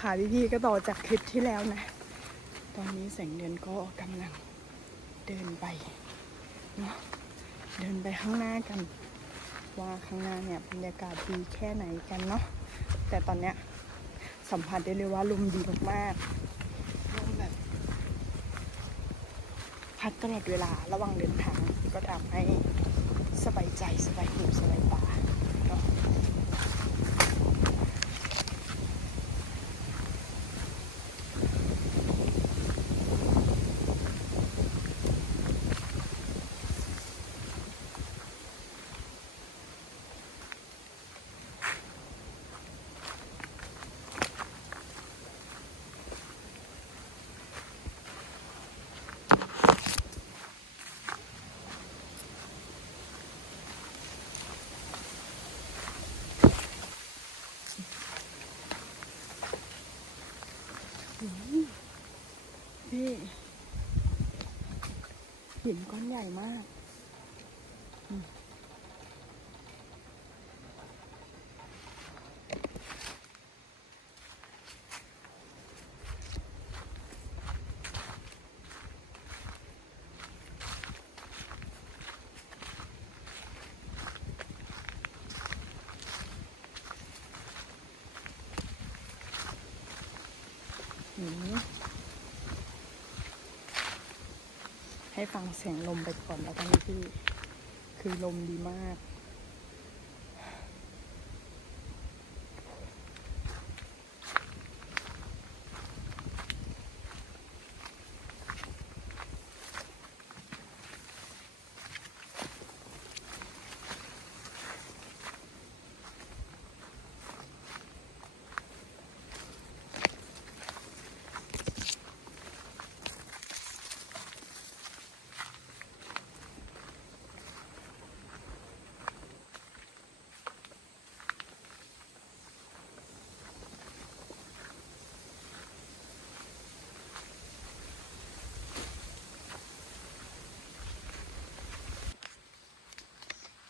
ค่ะพี่ๆก็ต่อจากคลิปที่แล้วนะ ตอนนี้แสงเดือนก็กำลังเดินไปเนาะเดินไปข้างหน้ากัน ว่าข้างหน้าเนี่ยบรรยากาศดีแค่ไหนกันเนาะแต่ตอนเนี้ยสัมผัสได้เลยว่าลมดีมากๆลมแบบ พัดตลอดเวลาระหว่างเดินทางก็ทำให้สบายใจสบายหูสบายตาเนาะ พี่ หินก้อนใหญ่มากอืมอืม ให้ฟังเสียงลมไปก่อนแล้วกันพี่ คือลมดีมาก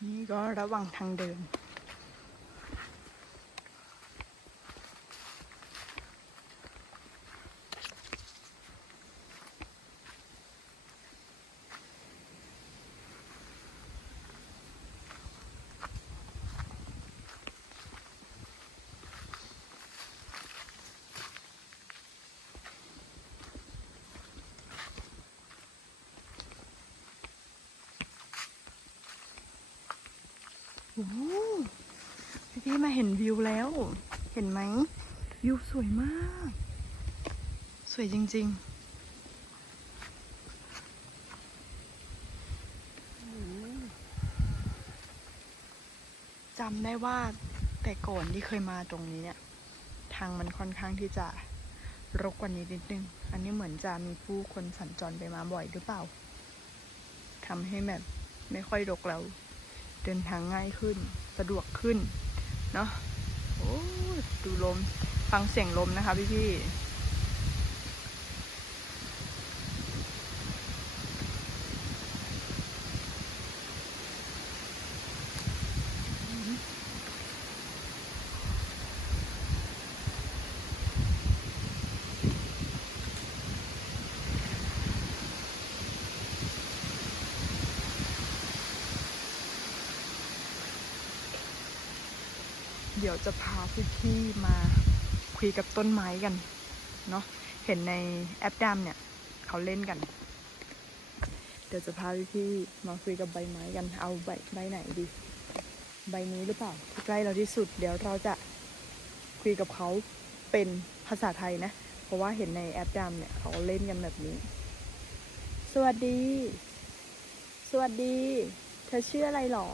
นี่ก็ระหว่างทางเดิน พี่พี่มาเห็นวิวแล้ว เห็นไหม วิวสวยมาก สวยจริง ๆจำได้ว่าแต่ก่อนที่เคยมาตรงนี้เนี่ยทางมันค่อนข้างที่จะรกกว่านี้นิดนึง อันนี้เหมือนจะมีผู้คนสัญจรไปมาบ่อยหรือเปล่าทำให้แบบไม่ค่อยรกแล้ว เดินทางง่ายขึ้นสะดวกขึ้นเนาะโอ้ดูลมฟังเสียงลมนะคะพี่พี่ ดี๋ยวจะพาพี่ๆมาคุยกับต้นไม้กันเนาะเห็นในแอปดามเนี่ยเขาเล่นกัน เดี๋ยวจะพาพี่พี่ๆมาคุยกับใบไม้กันเอาใบใบไหนดี ใบนี้หรือเปล่าที่ใกล้เราที่สุด เดี๋ยวเราจะคุยกับเขาเป็นภาษาไทยนะ เพราะว่าเห็นในแอปดามเนี่ยเขาเล่นกันแบบนี้ สวัสดี สวัสดี เธอชื่ออะไรหรอ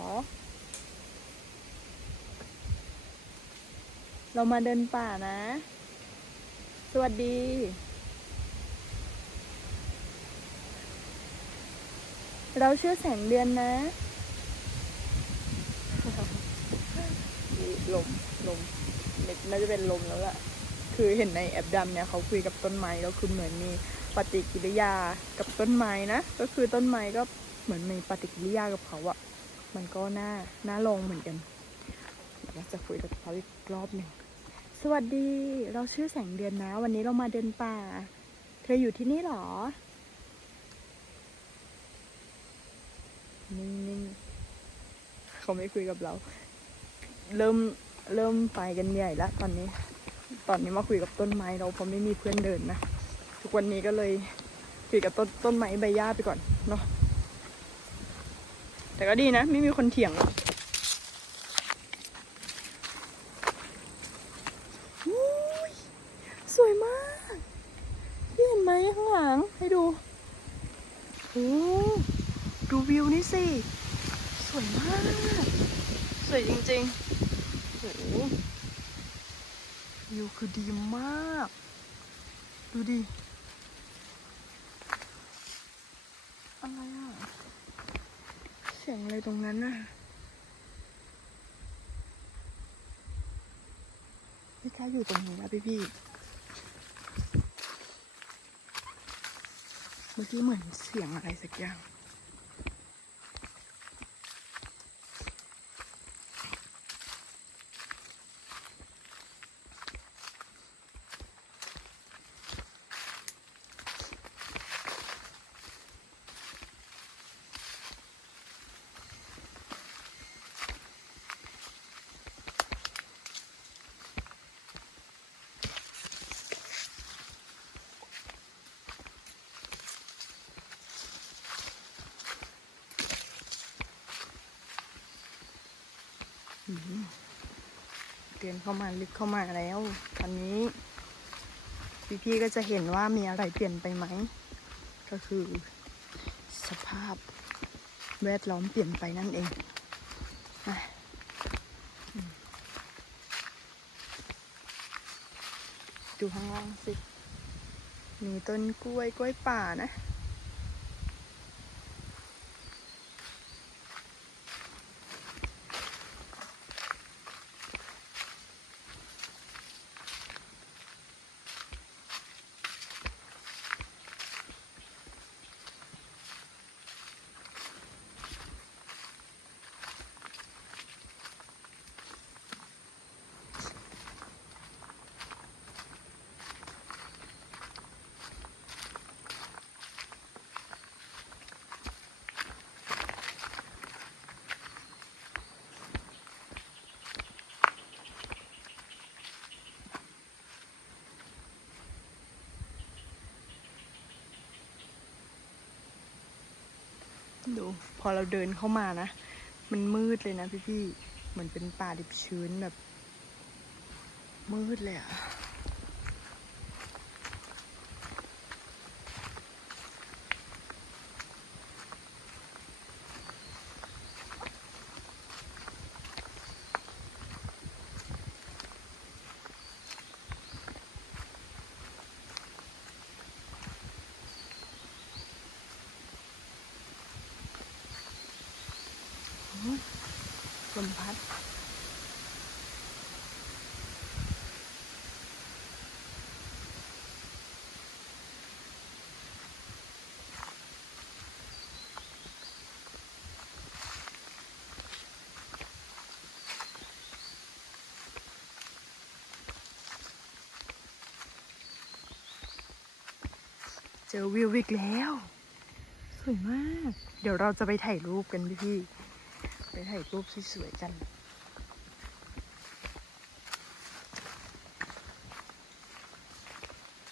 เรามาเดินป่านะ สวัสดี เราชื่อแสงเดือนนะนี่ลม ลมน่าจะเป็นลมแล้วล่ะ คือเห็นในแอปดำเนี่ยเขาคุยกับต้นไม้แล้วคือเหมือนมีปฏิกิริยากับต้นไม้นะ ก็คือต้นไม้ก็เหมือนมีปฏิกิริยากับเขาอะมันก็น่า น่าลองเหมือนกันเดี๋ยวเราจะคุยกับเขาอีกรอบหนึ่ง สวัสดี เราชื่อแสงเดือนนะ วันนี้เรามาเดินป่า เธออยู่ที่นี่หรอ นิ่งๆ เขาไม่คุยกับเรา เริ่มเริ่มไปกันใหญ่แล้วตอนนี้ ตอนนี้มาคุยกับต้นไม้เราเพราะไม่มีเพื่อนเดินนะ ทุกวันนี้ก็เลยคุยกับต้นต้นไม้ใบหญ้าไปก่อนเนาะ แต่ก็ดีนะ ไม่มีคนเถียงหรอกอุ๊ยสวยมากพี่เห็นไหมข้างหลัง ให้ดูโอ้ ดูวิวนี่สิ สวยมาก สวยจริงๆโอ้วิวคือดีมาก ดูดิ อะไรอะ เสียงอะไรตรงนั้นน่ะพี่แค่อยู่ตรงนี้นะพี่พี่ เมื่อกี้เหมือนเสียงอะไรสักอย่าง เดินเข้ามาลึกเข้ามาแล้วตอนนี้ พี่ๆก็จะเห็นว่ามีอะไรเปลี่ยนไปไหม ก็คือ สภาพแวดล้อมเปลี่ยนไปนั่นเองดูข้างล่างสิ มีต้นกล้วยกล้วยป่านะ ดูพอเราเดินเข้ามานะ มันมืดเลยนะพี่ๆเหมือนเป็นป่าดิบชื้นแบบ มืดเลยอะ ลมพัดเจอวิวอีกแล้ว สวยมาก เดี๋ยวเราจะไปถ่ายรูปกันพี่ ไปถ่ายรูปสวยๆกัน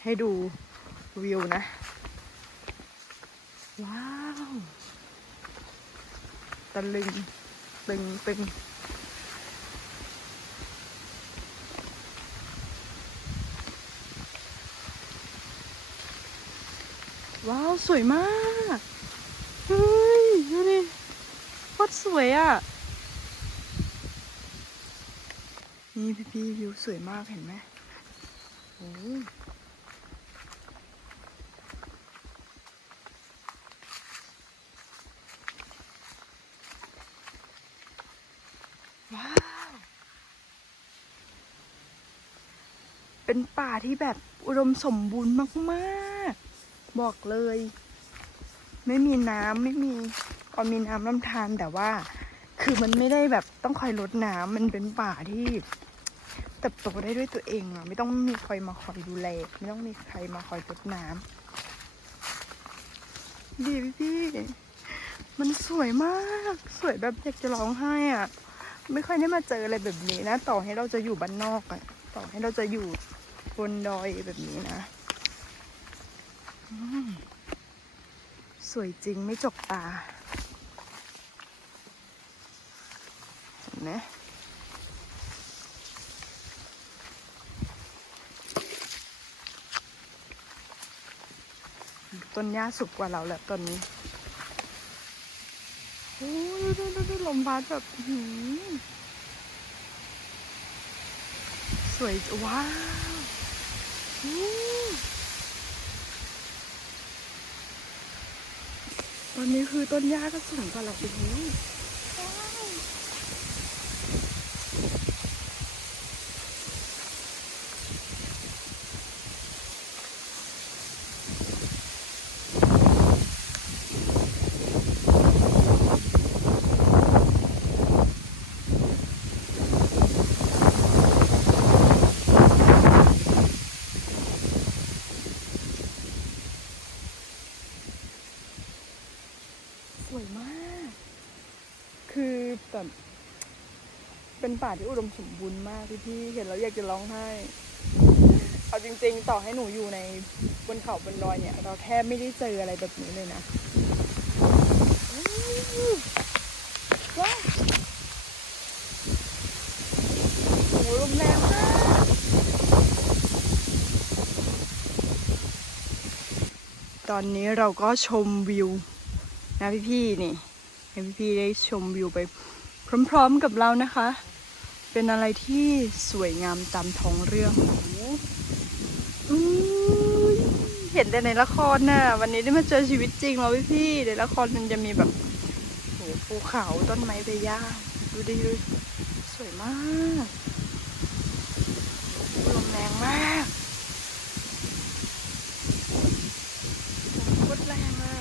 ให้ดูวิวนะ ว้าว ตะลึง ตึงตึงว้าว สวยมาก ตรสวยอะ นี่พี่พี่วิวสวยมากเห็นไหมโอ้ว้าว เป็นป่าที่แบบอุดมสมบูรณ์มาก ๆ บอกเลย ไม่มีน้ำไม่มี ก็มีน้ำลำธารแต่ว่า คือมันไม่ได้แบบต้องคอยรดน้ำมันเป็นป่าที่เติบโตได้ด้วยตัวเองอะไม่ต้องมีใครมาคอยดูแลไม่ต้องมีใครมาคอยรดน้ำดีพี่พี่มันสวยมาก สวยแบบอยากจะร้องไห้อะไม่ค่อยได้มาเจออะไรแบบนี้นะ ต่อให้เราจะอยู่บ้านนอกอะต่อให้เราจะอยู่บนดอยแบบนี้นะสวยจริงไม่จกตา เห็ นไหมต้นหญ้าสุกกว่าเราแล้วตอนนี้โอ้ยดูดูดูลมพัดแบบหือสวยว้าวตอนนี้คือต้นหญ้าก็สูงกว่าเราอีกนิดว้าวสวยมาก คือแบบ เป็นป่าที่อุดมสมบูรณ์มากพี่พี่ๆเห็นแล้วอยากจะร้องไห้เอาจริง ๆ ต่อให้หนูอยู่ในบนเขาบนดอยเนี่ย เราแทบไม่ได้เจออะไรแบบนี้เลยนะว้าวโอ้ลมแรงมากตอนนี้เราก็ชมวิวนะพี่ๆนี่ให้พี่ๆได้ชมวิวไปพร้อมๆกับเรานะคะ เป็นอะไรที่สวยงามตามท้องเรื่องเห็นแต่ในละครน่ะ วันนี้ได้มาเจอชีวิตจริงแล้วพี่ในละครมันจะมีแบบโหภูเขาต้นไม้ใบหญ้าดูดิดูสวยมากลมแรงมากลมโคตรแรงอะ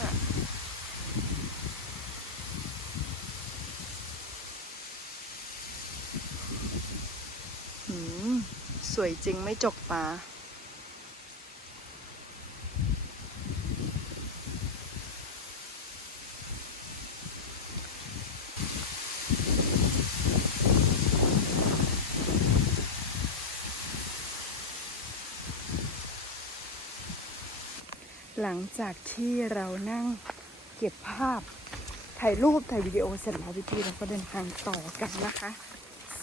หืม สวยจริงไม่จกตาหลังจากที่เรานั่งเก็บภาพถ่ายรูปถ่ายวิดีโอเสร็จแล้วพี่ๆเราก็เดินทางต่อกันนะคะ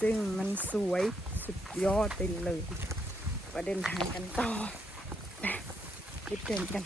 ซึ่งมันสวย ยอดไปเลยมาเดินทางกันต่อไปรีบเดินกัน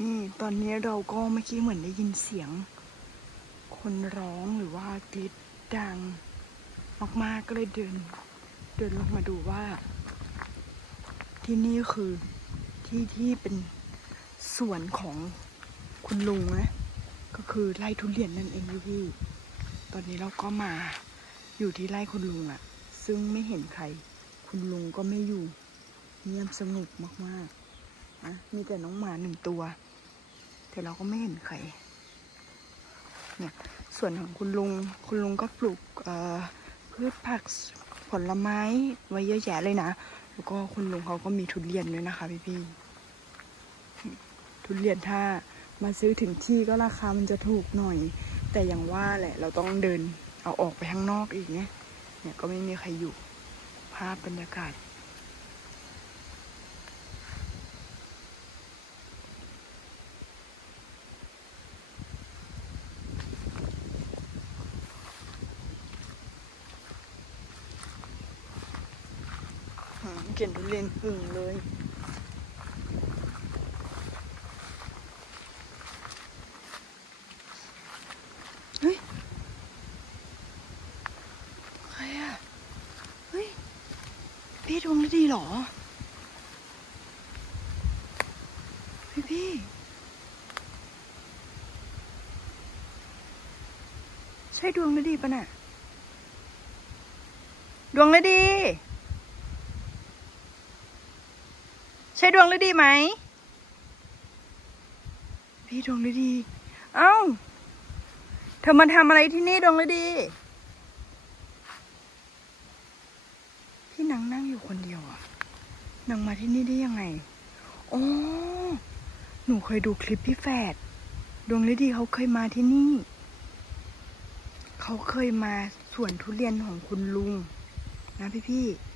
นี่ตอนนี้เราก็เมื่อกี้เหมือนได้ยินเสียง คนร้องหรือว่ากรีดดัง มาก ๆ ก็เลยเดิน เดินลงมาดูว่า ที่นี่คือที่ที่เป็นสวนของคุณลุงนะก็คือไร่ทุเรียนนั่นเองพี่ตอนนี้เราก็มาอยู่ที่ไร่คุณลุงอะ่ะ ซึ่งไม่เห็นใคร คุณลุงก็ไม่อยู่เงียบสงบมากๆนะมีแต่น้องหมาหนึ่งตัว แต่เราก็ไม่เห็นใครเนี่ยส่วนของคุณลุงคุณลุงก็ปลูกพืชผักผลไม้ไว้เยอะแยะเลยนะ แล้วก็คุณลุงเขาก็มีทุเรียนด้วยนะคะพี่พี่ๆทุเรียนถ้ามาซื้อถึงที่ก็ราคามันจะถูกหน่อย แต่อย่างว่าแหละ เราต้องเดินเอาออกไปข้างนอกอีกเนี่ยเนี่ยก็ไม่มีใครอยู่ภาพบรรยากาศ เขียนทุเรียนหึ่งเลย เฮ้ย ใครอะเฮ้ย พี่ดวงฤดีเหรอ พี่พี่ใช่ดวงฤดีปะน่ะ ดวงฤดี ใช่ดวงฤดีไหมพี่ดวงฤดี เอ้า เธอมาทำอะไรที่นี่ดวงฤดี พี่นางนั่งอยู่คนเดียวอะนางมาที่นี่ได้ยังไงอ๋อหนูเคยดูคลิปพี่แฝดดวงฤดีเขาเคยมาที่นี่ เขาเคยมาสวนทุเรียนของคุณลุง นะพี่พี่ๆ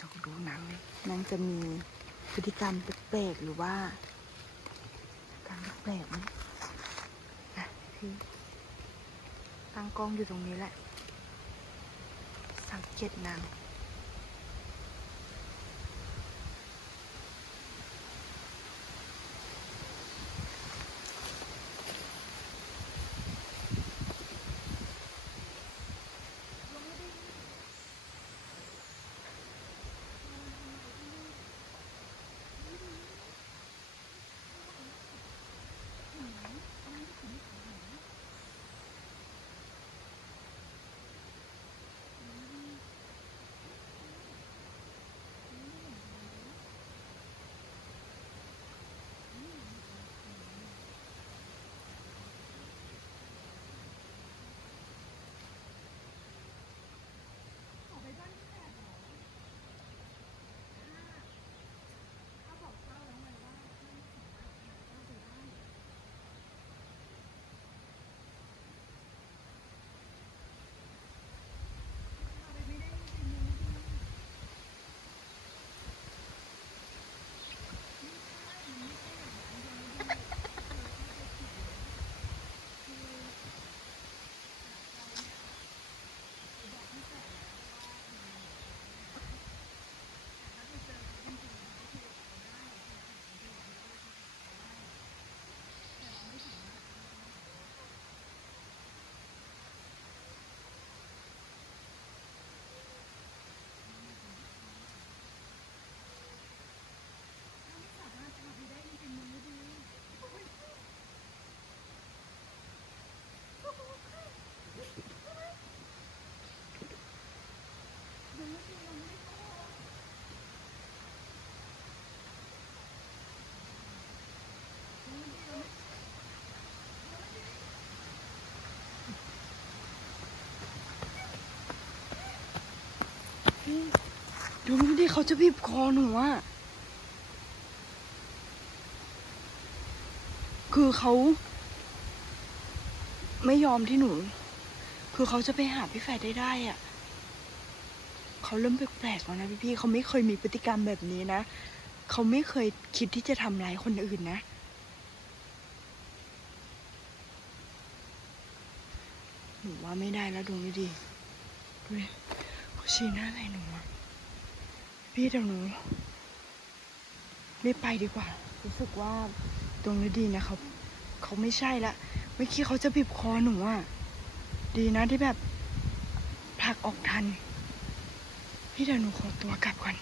จง ดูนางเลยนางจะมีพฤติกรรมแปลกๆหรือว่าการแปลกๆไหมนะพี่ตั้งกล้องอยู่ตรงนี้แหละ สังเกตนาง ดูดีเขาจะบีบคอหนูอะคือเขา ไม่ยอมที่หนู คือเขาจะไปหาพี่แฝดได้ได้อะเขาเริ่มแปลกๆแล้วนะพี่ๆเขาไม่เคยมีพฤติกรรมแบบนี้นะเขาไม่เคยคิดที่จะทำร้ายคนอื่นนะ หนูว่าไม่ได้แล้วดวงดีดีดูดิเขาชี้หน้าอะไรหนูอะ พี่เดี๋ยวหนูรีบไปดีกว่า รู้สึกว่าตรงนี้ดีนะเขาเขาไม่ใช่ละเมื่อกี้เขาจะบีบคอหนูอะดีนะที่แบบผลักออกทัน พี่เดี๋ยวหนูขอตัวกลับก่อน